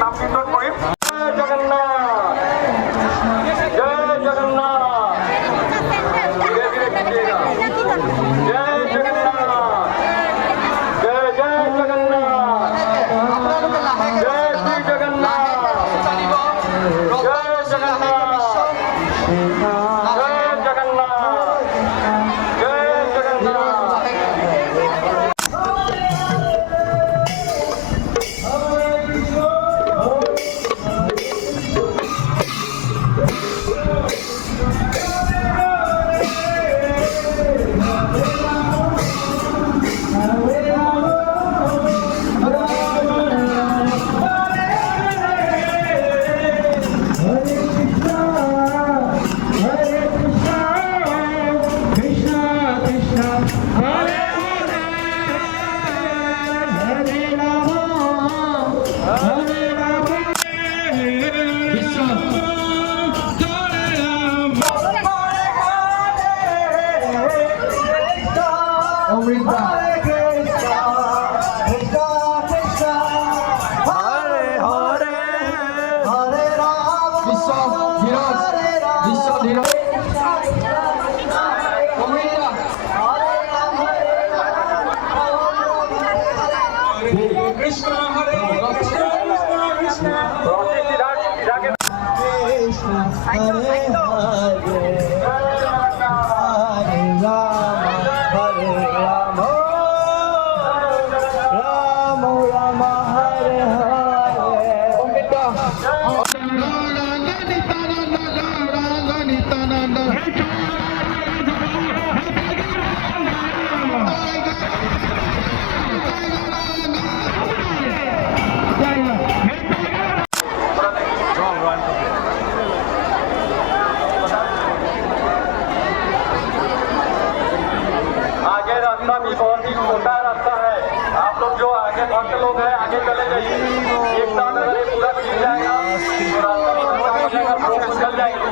নাম কীর্তন করি। জয় জগন্নাথ, জয় জগন্নাথ। ধীরে ধীরে খিজিয়েগা। জয় জগন্নাথ, জয় জয় জগন্নাথ, জয় শ্রী জগন্নাথ, জয় জগন্নাথ, জয় জগন্নাথ, জয় জগন্নাথ। बहुत ही छोटा रास्ता है। आप लोग जो आगे भक्त लोग हैं आगे चले जाइए। एक साथ अगर ये पूरा खिल जाएगा तो रास्ता निकल जाएगा।